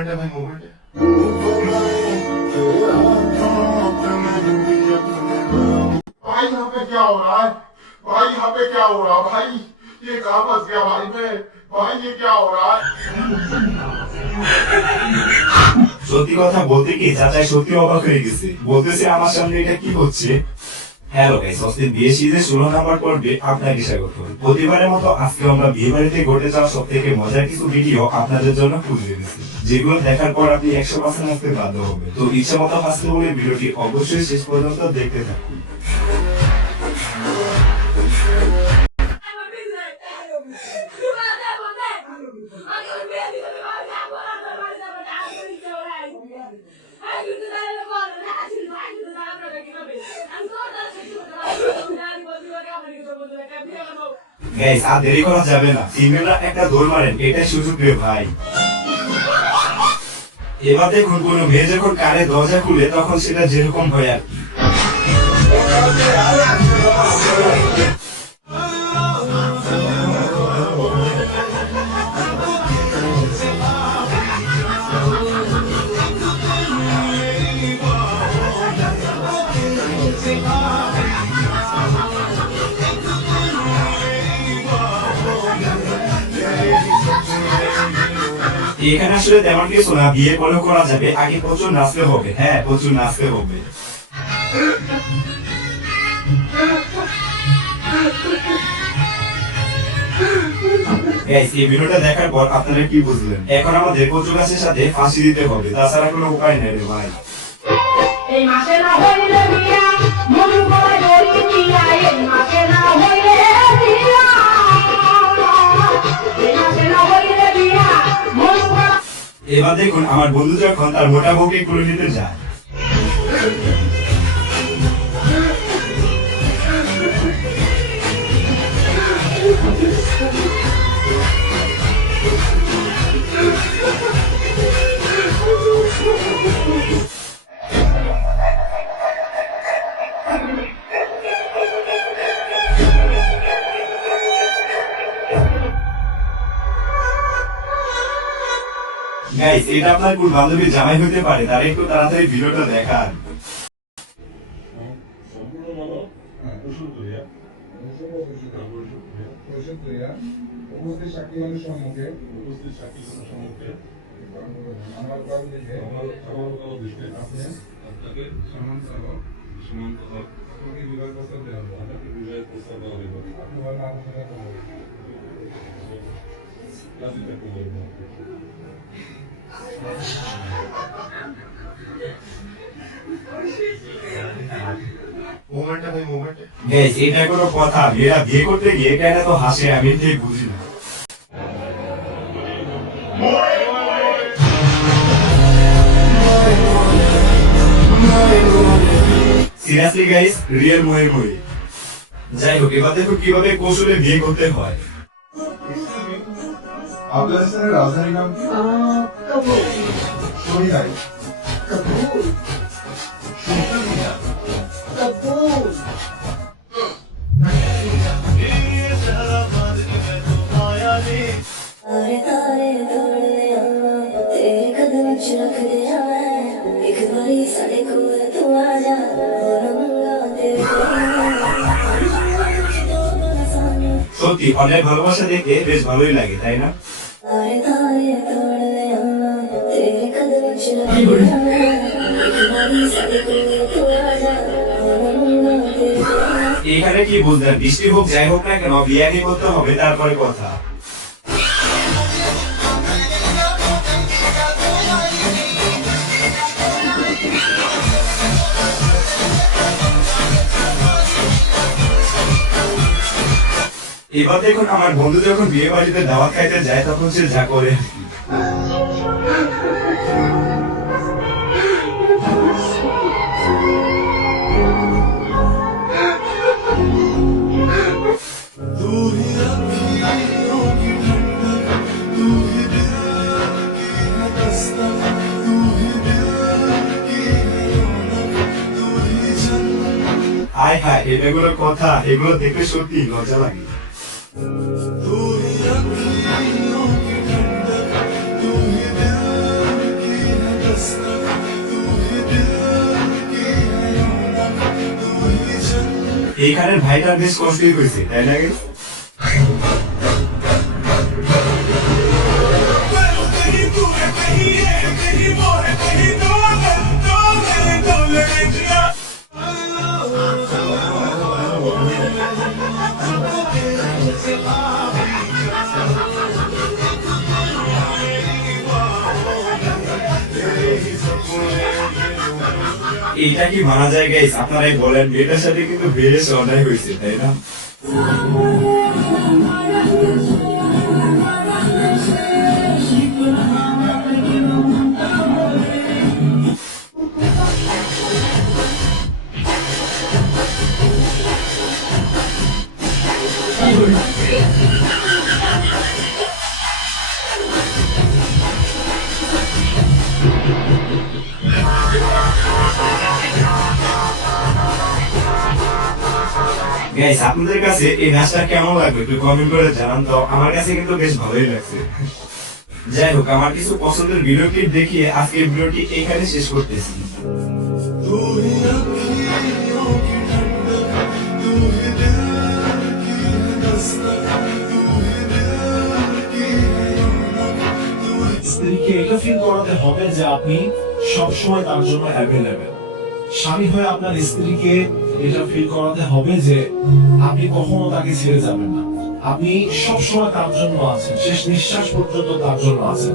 Moment है भाई, moment है। भाई यहाँ पे क्या हो रहा है? भाई यहाँ पे क्या हो रहा है भाई? ये कहाँ फंस गया भाई मैं? भाई ये क्या हो रहा है? সত্যি কথা বলতে কি চাচাই সত্যি অবাক হয়ে গেছে, বলতেছে আমার সামনে এটা কি হচ্ছে। হ্যালো গাইস, অস্তিন বিয়ে সিরিজের 16 নাম্বার পর্বে আপনাকে স্বাগত। প্রতিবারের মতো আজকে আমরা বিয়ে বাড়িতে ঘটে যাওয়া সব থেকে মজার কিছু ভিডিও আপনাদের জন্য খুঁজে এনেছি, যেগুলো দেখার পর আপনি 100% হাসতে বাধ্য হবে। তো ইচ্ছা মতো হাসতে হলে ভিডিওটি অবশ্যই শেষ পর্যন্ত দেখতে থাকুন। গাইস, আর দেরি করা যাবে না, ফিমেলরা একটা দৌড় মারেন, এটাই সুযোগ রে ভাই। এবার দেখুন কোনো মেয়ে যখন কারে দরজা খুলে তখন সেটা যেরকম হয় আর কি। এখানে আসলে তেমন কিছু না, বিয়ে করলেও করা যাবে, আগে প্রচুর নাচতে হবে। হ্যাঁ, প্রচুর নাচতে হবে। এই ভিডিওটা দেখার পর আপনারা কি বুঝলেন? এখন আমাদের কচু গাছের সাথে ফাঁসি দিতে হবে, তাছাড়া কোনো উপায় নেই রে ভাই। এই মাসে না হইলে বিয়া মন করে ধরি দিয়া, এই মাসে না হইলে বিয়া, এই মাসে না হইলে বিয়া মন করে। এবার দেখুন আমার বন্ধু যখন তার মোটা বউকে কুলে নিতে যায়। গাইস, এটা আপনার কোন বান্ধবীর জামাই হতে পারে, তার একটু তাড়াতাড়ি ভিডিওটা দেখান। मोमेंट है भाई, मोमेंट है। গাইস, এটা কোনো কথা? মেয়েরা বিয়ে করতে গিয়ে কেন তো হাসে, আমি ঠিক বুঝি না। সিরিয়াসলি গাইস, রিয়েল মোয়ে মোয়ে। যাই হোক, এবার দেখো কিভাবে কৌশলে বিয়ে করতে হয়। আফগানিস্তানের রাজধানী নাম কি? কাবুল। সহি নাই। কাবুল। কাবুল। तारे तारे दौड़ लिया तेरे कदम च रख दिया मैं एक बारी साढ़े कोल तू आ जा और मंगा तेरे সত্যি অনেক ভালোবাসা দেখে বেশ ভালোই লাগে, তাই না? तारे तारे दौड़ लिया तेरे कदम च रख दिया मैं एक बारी साढ़े कोल तू आ जा और मंगा तेरे এখানে কি বুঝলেন? বৃষ্টি হোক যাই হোক না কেন, বিয়ে আগে করতে হবে, তারপরে কথা। এবার দেখুন আমার বন্ধু যখন বিয়ে বাড়িতে দাওয়াত খাইতে যায় তখন সে যা করে। আয় হায়, এগুলো কথা, এগুলো দেখে সত্যি লজ্জা লাগে। এইখানের ভাইটার বেশ কষ্টই হয়েছে, তাই না guys? এইটা কি মানা যায় গাইস? আপনারাই বলেন, মেয়েটার সাথে কিন্তু বেশ অন্যায় হয়েছে, তাই না? গাইস, আপনাদের কাছে এই নাচটা কেমন লাগবে একটু কমেন্ট করে জানান তো। আমার কাছে কিন্তু বেশ ভালোই লাগছে। যাই হোক, আমার কিছু পছন্দের ভিডিও ক্লিপ দেখিয়ে আজকের ভিডিওটি এখানে শেষ করতেছি। স্ত্রীকে এটা ফিল করাতে হবে যে আপনি সবসময় তার জন্য অ্যাভেলেবেল। স্বামী হয়ে আপনার স্ত্রীকে এটা ফিল করাতে হবে যে আপনি কখনো তাকে ছেড়ে যাবেন না, আপনি সবসময় তার জন্য আছেন, শেষ নিঃশ্বাস পর্যন্ত তার জন্য আছেন।